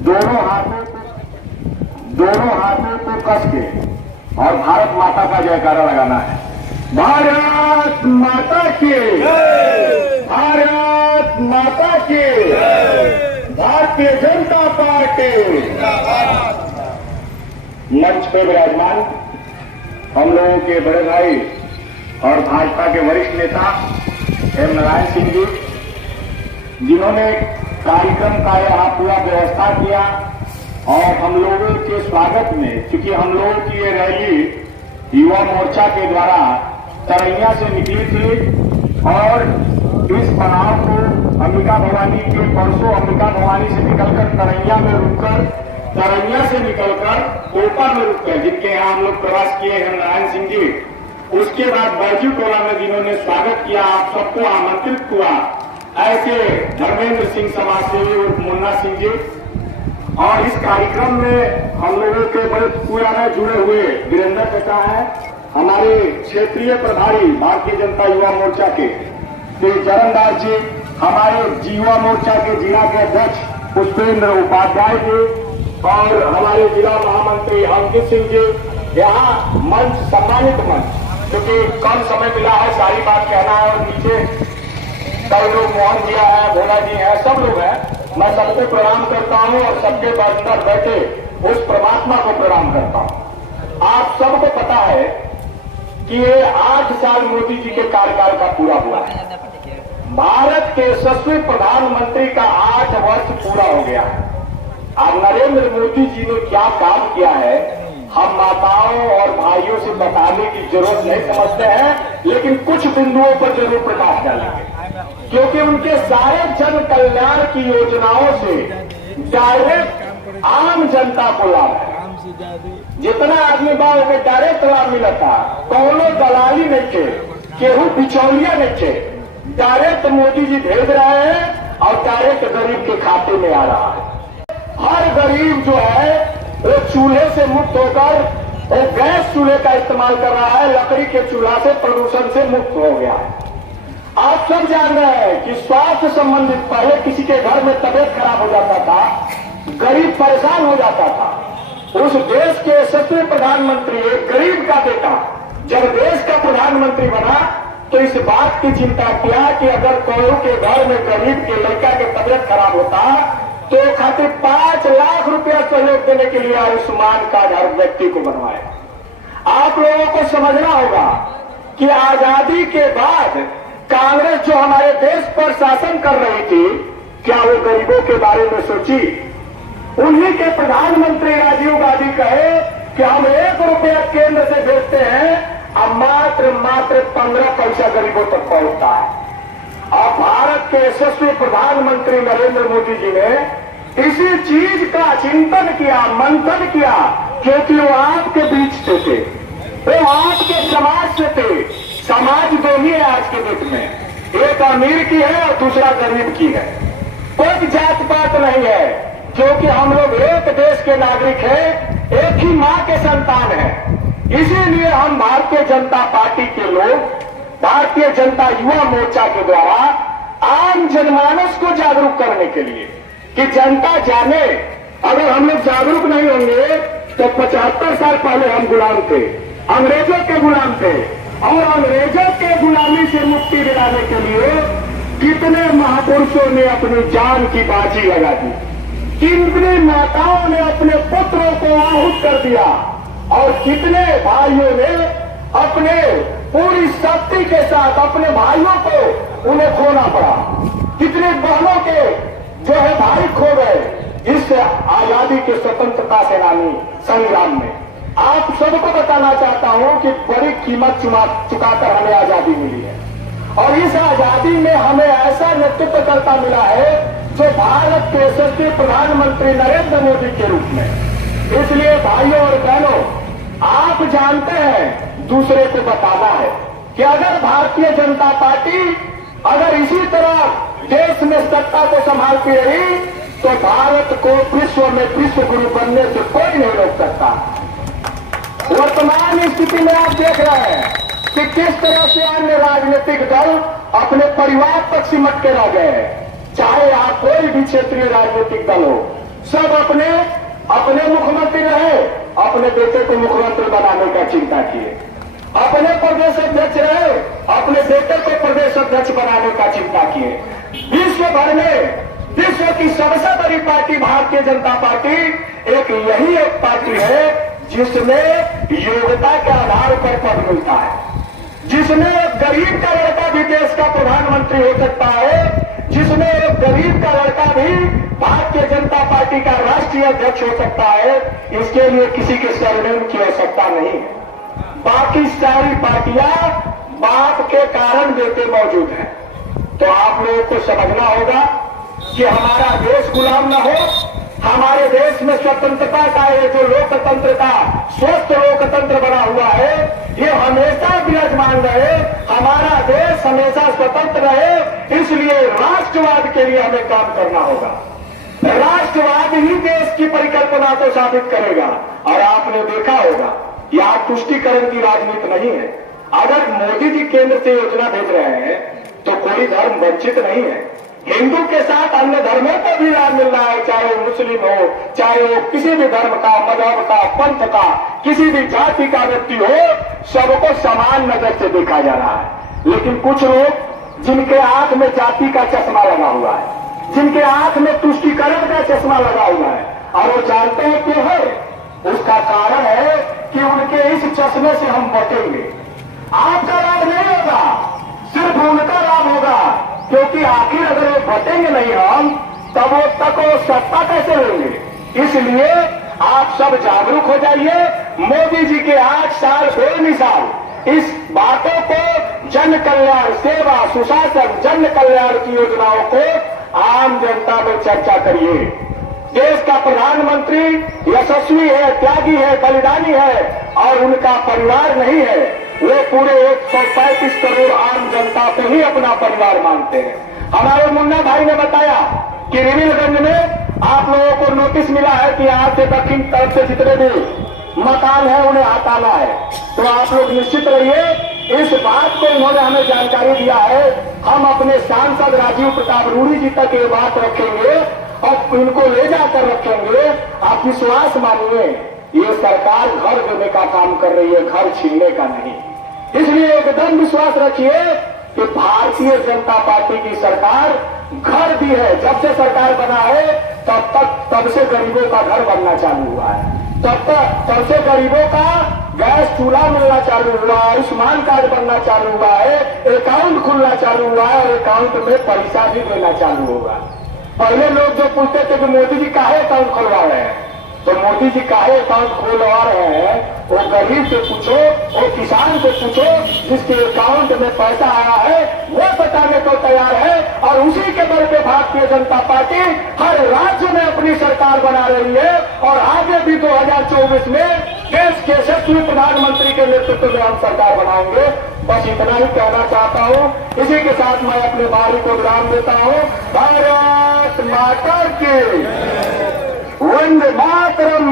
दोनों हाथों को कस के और भारत माता का जयकारा लगाना है। भारत माता की, भारत माता की, भारतीय जनता पार्टी। मंच पे विराजमान हम लोगों के बड़े भाई और भाजपा के वरिष्ठ नेता एम नारायण सिंह जी, जिन्होंने कार्यक्रम का यहाँ पूरा व्यवस्था किया और हम लोगों के स्वागत में, क्योंकि हम लोगों की ये रैली युवा मोर्चा के द्वारा तरैया से निकली थी और इस पड़ाव को अंबिका भवानी के परसों अंबिका भवानी से निकलकर तरैया में रुककर, तरैया से निकलकर कोपा में रुककर, जिनके यहाँ हम लोग प्रवास किए हैं नारायण सिंह जी, उसके बाद बैजू टोला में जिन्होंने स्वागत किया, आप सबको आमंत्रित हुआ, ऐसे धर्मेंद्र सिंह समाज सेवी और मुन्ना सिंह जी। और इस कार्यक्रम में हम लोगों के बड़े पुराने जुड़े हुए वीरेंद्र पिता है, हमारे क्षेत्रीय प्रभारी भारतीय जनता युवा मोर्चा के श्री चरणदास जी, हमारे युवा मोर्चा के जिला के अध्यक्ष पुष्पेंद्र उपाध्याय जी और हमारे जिला महामंत्री अंकित सिंह जी। यहाँ मंच सम्मानित मंच, क्योंकि कम समय मिला है सारी बात कहना है और नीचे कई लोग मोहन जी है, भोला जी है, सब लोग हैं। मैं सबको प्रणाम करता हूं और सबके अंदर बैठे उस परमात्मा को प्रणाम करता हूं। आप सबको पता है कि ये 8 साल मोदी जी के कार्यकाल का पूरा हुआ है। भारत के यशस्वी प्रधानमंत्री का 8 वर्ष पूरा हो गया है। अब नरेंद्र मोदी जी ने क्या काम किया है, हम माताओं और भाइयों से बताने की जरूरत नहीं समझते हैं, लेकिन कुछ बिंदुओं पर जरूर प्रकाश डालेंगे, क्योंकि उनके सारे जन कल्याण की योजनाओं से डायरेक्ट आम जनता को लाभ है। जितना आदमी बाबू के डायरेक्ट लाभ मिला था, कौनो दलाली नहीं थे, केहू बिचौलिया नहीं थे, डायरेक्ट मोदी जी भेज रहे हैं और डायरेक्ट गरीब के खाते में आ रहा है। हर गरीब जो है वो चूल्हे से मुक्त होकर वो गैस चूल्हे का इस्तेमाल कर रहा है, लकड़ी के चूल्हा से, प्रदूषण से मुक्त हो गया है। आप सब जान रहे हैं कि स्वास्थ्य संबंधित पहले किसी के घर में तबियत खराब हो जाता था, गरीब परेशान हो जाता था, उस देश के यशस्वी प्रधानमंत्री एक गरीब का बेटा जब देश का प्रधानमंत्री बना तो इस बात की चिंता किया कि अगर कोई के घर में गरीब के लड़का के तबियत खराब होता तो खातिर 5 लाख रुपया सहयोग देने के लिए आयुष्मान कार्ड हर व्यक्ति को बनवाया। आप लोगों को समझना होगा कि आजादी के बाद कांग्रेस जो हमारे देश पर शासन कर रही थी, क्या वो गरीबों के बारे में सोची? उन्हीं के प्रधानमंत्री राजीव गांधी कहे कि हम 1 रुपया केंद्र से भेजते हैं, अब मात्र 15 पैसा गरीबों तक पहुंचता है। और भारत के यशस्वी प्रधानमंत्री नरेंद्र मोदी जी ने इसी चीज का चिंतन किया, मंथन किया, क्योंकि वो आपके बीच से थे, वो आपके समाज से थे। समाज दो ही है आज के युग में, एक अमीर की है और दूसरा गरीब की है। कोई जात पात नहीं है, क्योंकि हम लोग एक देश के नागरिक हैं, एक ही मां के संतान हैं। इसीलिए हम भारतीय जनता पार्टी के लोग भारतीय जनता युवा मोर्चा के द्वारा आम जनमानस को जागरूक करने के लिए कि जनता जाने, अगर हम लोग जागरूक नहीं होंगे तो 75 साल पहले हम गुलाम थे, अंग्रेजों के गुलाम थे, और अंग्रेजों के गुलामी से मुक्ति दिलाने के लिए कितने महापुरुषों ने अपनी जान की बाजी लगा दी, कितनी माताओं ने अपने पुत्रों को आहूत कर दिया, और कितने भाइयों ने अपने पूरी शक्ति के साथ अपने भाइयों को उन्हें खोना पड़ा, कितने बहनों के जो है भाई खो गए इस आजादी के स्वतंत्रता सेनानी संग्राम में। आप सबको बताना चाहता हूं कि बड़ी कीमत चुकाकर हमें आजादी मिली है, और इस आजादी में हमें ऐसा नेतृत्वकर्ता मिला है जो भारत के यशस्वी प्रधानमंत्री नरेंद्र मोदी के रूप में। इसलिए भाइयों और बहनों, आप जानते हैं, दूसरे को बताना है कि अगर भारतीय जनता पार्टी अगर इसी तरह देश में सत्ता को संभालती रही तो भारत को विश्व में विश्व गुरु बनने से कोई नहीं रोक सकता। वर्तमान स्थिति में आप देख रहे हैं कि किस तरह से अन्य राजनीतिक दल अपने परिवार तक सिमट के रह गए हैं, चाहे आप कोई भी क्षेत्रीय राजनीतिक दल हो, सब अपने अपने मुख्यमंत्री रहे, अपने बेटे को मुख्यमंत्री बनाने का चिंता किए, अपने प्रदेश अध्यक्ष रहे, अपने बेटे को प्रदेश अध्यक्ष बनाने का चिंता किए। विश्व भर में विश्व की सबसे बड़ी पार्टी भारतीय जनता पार्टी एक यही एक पार्टी है जिसमें योग्यता के आधार पर पद मिलता है, जिसमें एक गरीब का लड़का भी देश का प्रधानमंत्री हो सकता है, जिसमें एक गरीब का लड़का भी भारतीय जनता पार्टी का राष्ट्रीय अध्यक्ष हो सकता है। इसके लिए किसी के सरनेम की आवश्यकता नहीं है। बाकी सारी पार्टियां बाप के कारण देते मौजूद हैं। तो आप लोगों को समझना होगा कि हमारा देश गुलाम न हो, हमारे देश में स्वतंत्रता का ये जो लोकतंत्र का स्वस्थ लोकतंत्र बना हुआ है, ये हमेशा विराजमान रहे, हमारा देश हमेशा स्वतंत्र रहे। इसलिए राष्ट्रवाद के लिए हमें काम करना होगा। राष्ट्रवाद ही देश की परिकल्पना को साबित करेगा। और आपने देखा होगा यह तुष्टीकरण की राजनीति नहीं है। अगर मोदी जी केंद्र से योजना भेज रहे हैं तो कोई धर्म वंचित नहीं है। हिंदू के साथ अन्य धर्मों को भी लाभ मिल रहा है, चाहे वो मुस्लिम हो, चाहे वो किसी भी धर्म का, मजहब का, पंथ का, किसी भी जाति का व्यक्ति हो, सबको समान नजर से देखा जा रहा है। लेकिन कुछ लोग जिनके आंख में जाति का चश्मा लगा हुआ है, जिनके आंख में तुष्टीकरण का चश्मा लगा हुआ है, और वो जानते हैं क्यों है, उसका कारण है कि उनके इस चश्मे से हम बचेंगे। आपका लाभ नहीं होगा, सिर्फ उनका लाभ होगा, क्योंकि आखिर अगर वो बचेंगे नहीं हम, तब वो तक वो सत्ता कैसे लेंगे। इसलिए आप सब जागरूक हो जाइए। मोदी जी के 8 साल बेमिसाल इस बातों को, जन कल्याण, सेवा, सुशासन, जन कल्याण की योजनाओं को आम जनता में चर्चा करिए। देश का प्रधानमंत्री यशस्वी है, त्यागी है, बलिदानी है, और उनका परिवार नहीं है, वे पूरे 135 करोड़ आम जनता को ही अपना परिवार मानते हैं। हमारे मुन्ना भाई ने बताया कि रिविलगंज में आप लोगों को नोटिस मिला है कि यहाँ से दक्षिण तरफ से जितने भी मकान है उन्हें हटाना है। तो आप लोग निश्चित रहिए, इस बात को उन्होंने हमें जानकारी दिया है। हम अपने सांसद राजीव प्रताप रूडी जी तक ये बात रखेंगे और इनको ले जाकर रखेंगे। आप विश्वास मानिए, ये सरकार घर देने का काम कर रही है, घर छीनने का नहीं। इसलिए एकदम विश्वास रखिए कि भारतीय जनता पार्टी की सरकार घर दी है। जब से सरकार बना है तब से गरीबों का घर बनना चालू हुआ है, तब से गरीबों का गैस चूल्हा मिलना चालू हुआ, आयुष्मान कार्ड बनना चालू हुआ है, अकाउंट खुलना चालू हुआ है, और अकाउंट में पैसा भी देना चालू होगा। पहले लोग जो पूछते थे कि मोदी जी काहे अकाउंट खुलवा रहे हैं, तो मोदी जी काहे अकाउंट खुलवा रहे हैं, वो गरीब से पूछो, वो किसान से पूछो, जिसके अकाउंट में पैसा आया है वो बताने को तैयार है। और उसी के बल पे भारतीय जनता पार्टी हर राज्य में अपनी सरकार बना रही है, और आगे भी 2024 में देश के यशस्वी प्रधानमंत्री के नेतृत्व में हम सरकार बनाएंगे। बस इतना ही कहना चाहता हूँ। इसी के साथ मैं अपने भाई को विराम देता हूँ। भारत माता की वंदे मातरम।